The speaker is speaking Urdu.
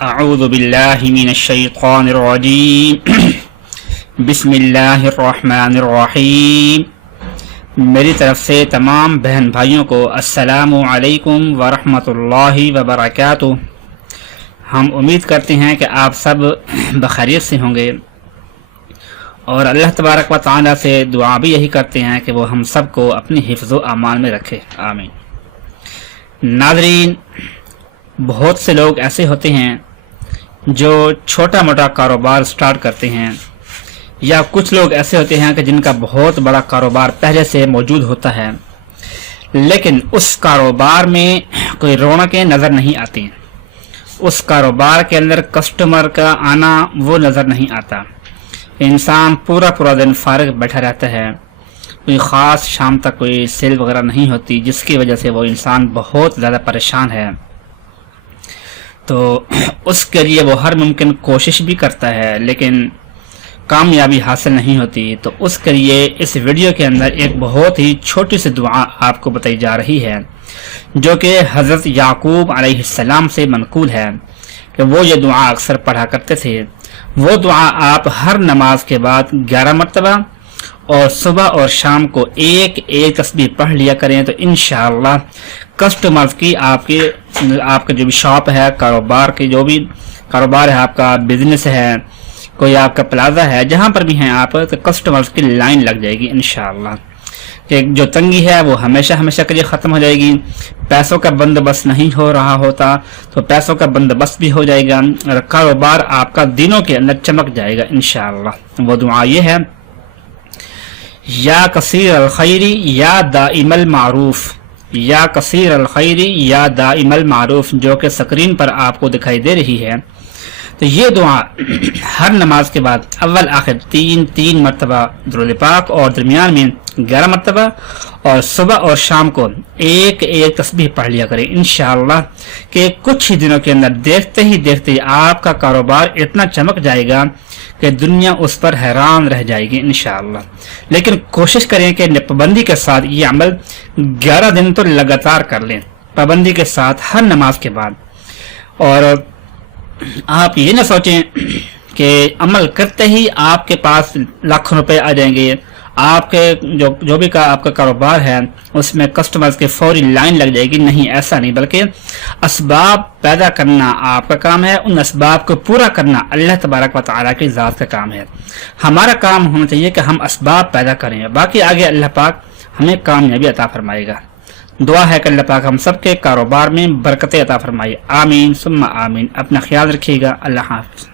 اعوذ باللہ من الشیطان الرجیم بسم اللہ الرحمن الرحیم میری طرف سے تمام بہن بھائیوں کو السلام علیکم ورحمۃ اللہ وبرکاتہ. ہم امید کرتے ہیں کہ آپ سب بخیریت سے ہوں گے. اور اللہ تبارک و تعالیٰ سے دعا بھی یہی کرتے ہیں کہ وہ ہم سب کو اپنی حفظ و امان میں رکھے. آمین. ناظرین بہت سے لوگ ایسے ہوتے ہیں جو چھوٹا موٹا کاروبار سٹارٹ کرتے ہیں یا کچھ لوگ ایسے ہوتے ہیں کہ جن کا بہت بڑا کاروبار پہلے سے موجود ہوتا ہے، لیکن اس کاروبار میں کوئی رونقیں نظر نہیں آتی۔ اس کاروبار کے اندر کسٹمر کا آنا وہ نظر نہیں آتا۔ انسان پورا پورا دن فارغ بیٹھا رہتا ہے۔ کوئی خاص شام تک کوئی سیل وغیرہ نہیں ہوتی، جس کی وجہ سے وہ انسان بہت زیادہ پریشان ہے۔ تو اس کے لیے وہ ہر ممکن کوشش بھی کرتا ہے، لیکن کامیابی حاصل نہیں ہوتی۔ تو اس کے لیے اس ویڈیو کے اندر ایک بہت ہی چھوٹی سی دعا آپ کو بتائی جا رہی ہے، جو کہ حضرت یعقوب علیہ السلام سے منقول ہے کہ وہ یہ دعا اکثر پڑھا کرتے تھے۔ وہ دعا آپ ہر نماز کے بعد گیارہ مرتبہ اور صبح اور شام کو ایک ایک تصویر پڑھ لیا کریں تو انشاءاللہ کسٹمرز کی آپ کی آپ کا جو بھی شاپ ہے، کاروبار کی جو بھی کاروبار ہے، آپ کا بزنس ہے، کوئی آپ کا پلازا ہے، جہاں پر بھی ہیں آپ کسٹمرز کی لائن لگ جائے گی انشاءاللہ۔ کہ جو تنگی ہے، وہ ہمیشہ ہمیشہ کے لیے ختم ہو جائے گی۔ پیسوں کا بندوبست نہیں ہو رہا ہوتا، تو پیسوں کا بندوبست بھی ہو جائے گا۔ اور کاروبار آپ کا دنوں کے اندر چمک جائے گا انشاءاللہ۔ وہ دعا یہ ہے، یا کثیر الخیری یا دائم المعروف۔ یا کثیر الخیری یا دائم المعروف، جو کہ سکرین پر آپ کو دکھائی دے رہی ہے۔ تو یہ دعا ہر نماز کے بعد اول آخر تین تین مرتبہ درود پاک اور درمیان میں گیارہ مرتبہ اور صبح اور شام کو ایک ایک تسبیح پڑھ لیا کریں۔ انشاءاللہ کہ کچھ ہی دنوں کے اندر دیکھتے ہی دیکھتے ہی آپ کا کاروبار اتنا چمک جائے گا کہ دنیا اس پر حیران رہ جائے گی انشاءاللہ۔ لیکن کوشش کریں کہ پابندی کے ساتھ یہ عمل گیارہ دن تو لگاتار کر لیں۔ پابندی کے ساتھ ہر نماز کے بعد۔ اور آپ یہ نہ سوچیں کہ عمل کرتے ہی آپ کے پاس لاکھوں روپے آ جائیں گے۔ آپ کے جو جو بھی کا، آپ کا کاروبار ہے، اس میں کسٹمرز کے فوری لائن لگ جائے گی، نہیں، ایسا نہیں، بلکہ اسباب پیدا کرنا آپ کا کام ہے، ان اسباب کو پورا کرنا اللہ تبارک و تعالیٰ کی ذات کا کام ہے۔ ہمارا کام ہونا چاہیے کہ ہم اسباب پیدا کریں۔ باقی آگے اللہ پاک ہمیں کامیابی عطا فرمائے گا۔ دعا ہے کہ اللہ پاک ہم سب کے کاروبار میں برکت عطا فرمائے۔ آمین، ثم آمین۔ اپنا خیال رکھیے گا۔ اللہ حافظ۔